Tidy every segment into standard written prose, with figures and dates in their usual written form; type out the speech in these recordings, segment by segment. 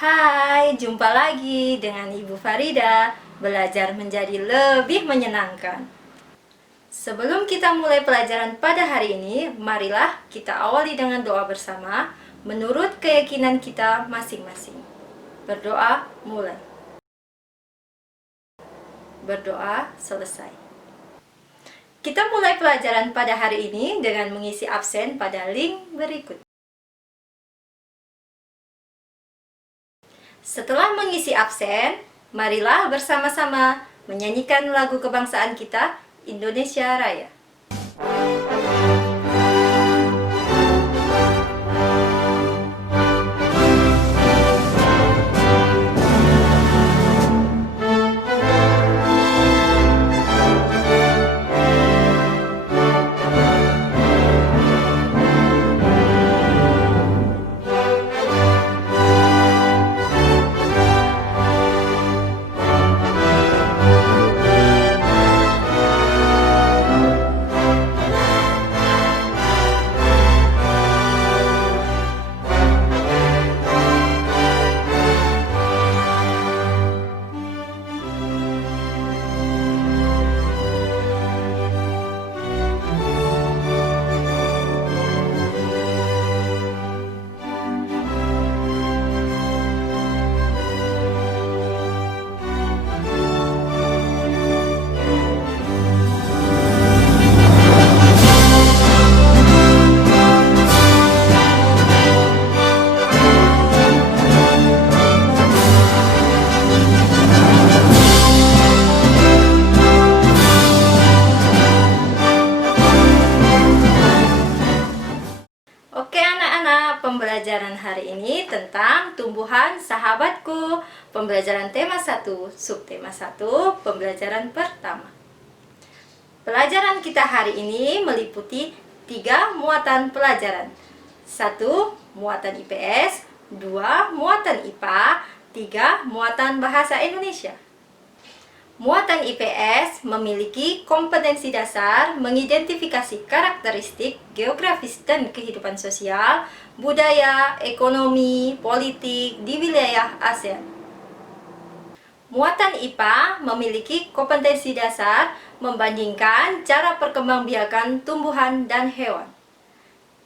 Hai, jumpa lagi dengan Ibu Farida. Belajar menjadi lebih menyenangkan. Sebelum kita mulai pelajaran pada hari ini, marilah kita awali dengan doa bersama menurut keyakinan kita masing-masing. Berdoa mulai. Berdoa selesai. Kita mulai pelajaran pada hari ini dengan mengisi absen pada link berikut. Setelah mengisi absen, marilah bersama-sama menyanyikan lagu kebangsaan kita, Indonesia Raya. Oke anak-anak, pembelajaran hari ini tentang tumbuhan sahabatku. Pembelajaran tema 1, subtema 1, pembelajaran pertama. Pelajaran kita hari ini meliputi 3 muatan pelajaran. 1. Muatan IPS, 2. Muatan IPA, 3. Muatan Bahasa Indonesia. Muatan IPS memiliki kompetensi dasar mengidentifikasi karakteristik geografis dan kehidupan sosial, budaya, ekonomi, politik di wilayah ASEAN. Muatan IPA memiliki kompetensi dasar membandingkan cara perkembangbiakan tumbuhan dan hewan.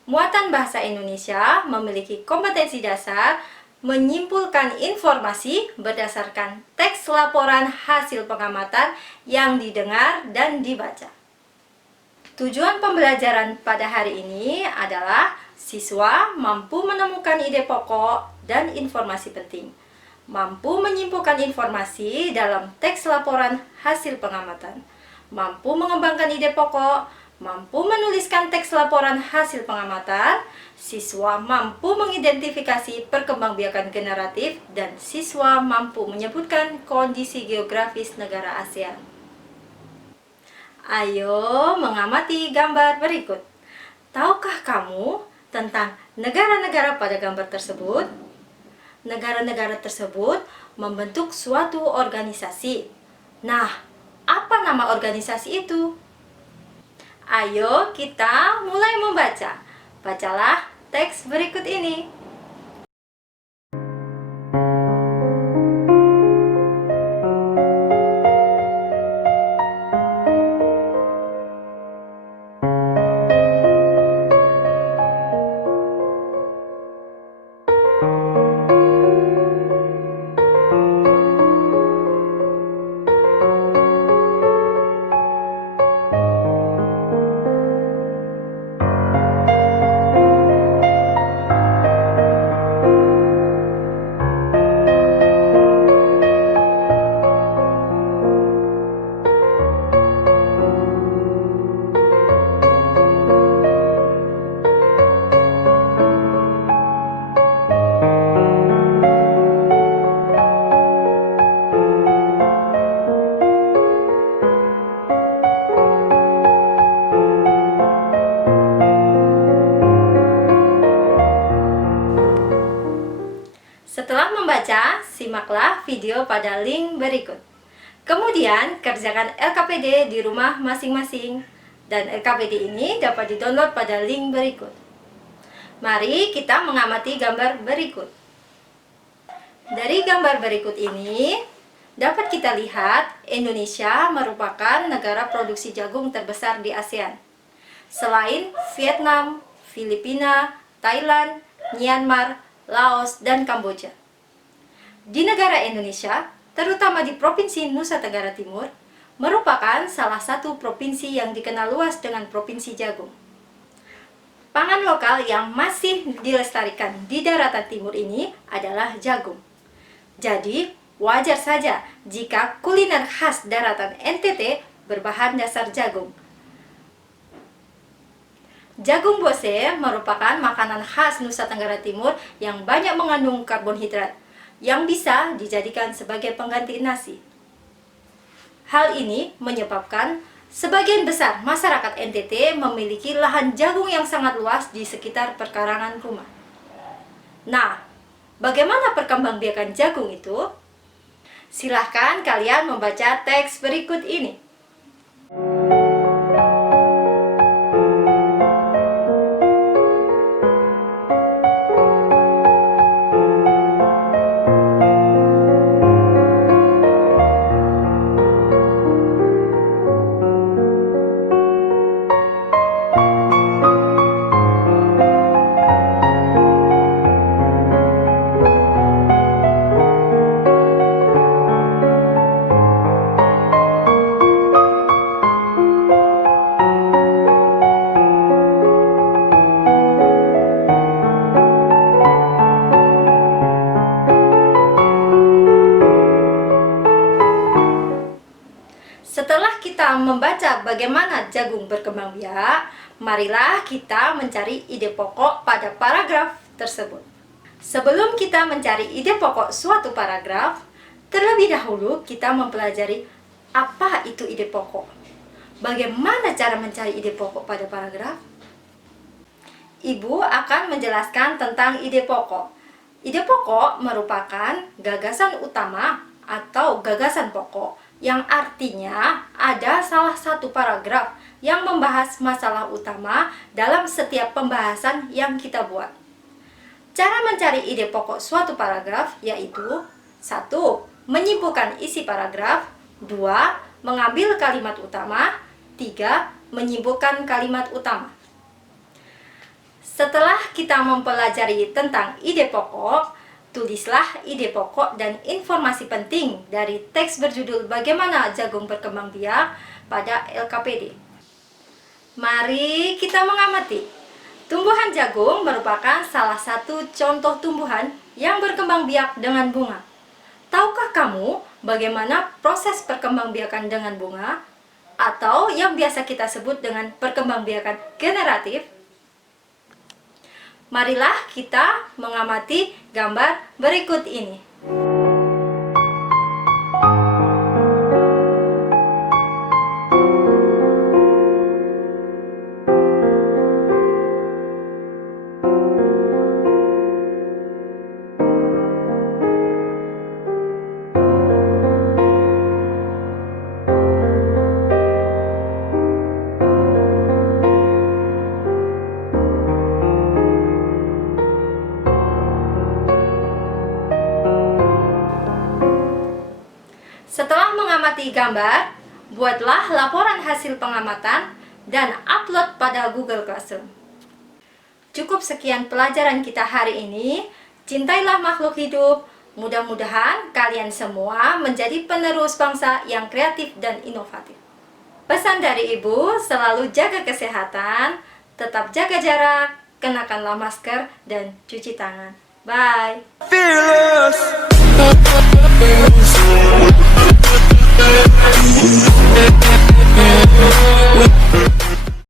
Muatan Bahasa Indonesia memiliki kompetensi dasar menyimpulkan informasi berdasarkan teks laporan hasil pengamatan yang didengar dan dibaca. Tujuan pembelajaran pada hari ini adalah siswa mampu menemukan ide pokok dan informasi penting, mampu menyimpulkan informasi dalam teks laporan hasil pengamatan, mampu mengembangkan ide pokok, mampu menuliskan teks laporan hasil pengamatan, siswa mampu mengidentifikasi perkembangbiakan generatif, dan siswa mampu menyebutkan kondisi geografis negara ASEAN. Ayo mengamati gambar berikut. Tahukah kamu tentang negara-negara pada gambar tersebut? Negara-negara tersebut membentuk suatu organisasi. Nah, apa nama organisasi itu? Ayo kita mulai membaca. Bacalah teks berikut ini. Setelah membaca, simaklah video pada link berikut. Kemudian, kerjakan LKPD di rumah masing-masing. Dan LKPD ini dapat didownload pada link berikut. Mari kita mengamati gambar berikut. Dari gambar berikut ini, dapat kita lihat Indonesia merupakan negara produksi jagung terbesar di ASEAN. Selain Vietnam, Filipina, Thailand, Myanmar, Laos, dan Kamboja. Di negara Indonesia, terutama di Provinsi Nusa Tenggara Timur, merupakan salah satu provinsi yang dikenal luas dengan provinsi jagung. Pangan lokal yang masih dilestarikan di daratan timur ini adalah jagung. Jadi, wajar saja jika kuliner khas daratan NTT berbahan dasar jagung. Jagung bose merupakan makanan khas Nusa Tenggara Timur yang banyak mengandung karbohidrat, yang bisa dijadikan sebagai pengganti nasi. Hal ini menyebabkan sebagian besar masyarakat NTT memiliki lahan jagung yang sangat luas di sekitar perkarangan rumah. Nah, bagaimana perkembangbiakan jagung itu? Silahkan kalian membaca teks berikut ini. Setelah kita membaca bagaimana jagung berkembang biak, marilah kita mencari ide pokok pada paragraf tersebut. Sebelum kita mencari ide pokok suatu paragraf, terlebih dahulu kita mempelajari apa itu ide pokok. Bagaimana cara mencari ide pokok pada paragraf? Ibu akan menjelaskan tentang ide pokok. Ide pokok merupakan gagasan utama atau gagasan pokok, yang artinya ada salah satu paragraf yang membahas masalah utama dalam setiap pembahasan yang kita buat. Cara mencari ide pokok suatu paragraf yaitu 1. Menyimpulkan isi paragraf, 2. Mengambil kalimat utama, 3. Menyimpulkan kalimat utama. Setelah kita mempelajari tentang ide pokok, tulislah ide pokok dan informasi penting dari teks berjudul Bagaimana Jagung Berkembang Biak pada LKPD. Mari kita mengamati. Tumbuhan jagung merupakan salah satu contoh tumbuhan yang berkembang biak dengan bunga. Tahukah kamu bagaimana proses perkembangbiakan dengan bunga? Atau yang biasa kita sebut dengan perkembangbiakan generatif? Marilah kita mengamati gambar berikut ini. Setelah mengamati gambar, buatlah laporan hasil pengamatan dan upload pada Google Classroom. Cukup sekian pelajaran kita hari ini. Cintailah makhluk hidup. Mudah-mudahan kalian semua menjadi penerus bangsa yang kreatif dan inovatif. Pesan dari Ibu, selalu jaga kesehatan, tetap jaga jarak, kenakanlah masker, dan cuci tangan. Bye! Fearless.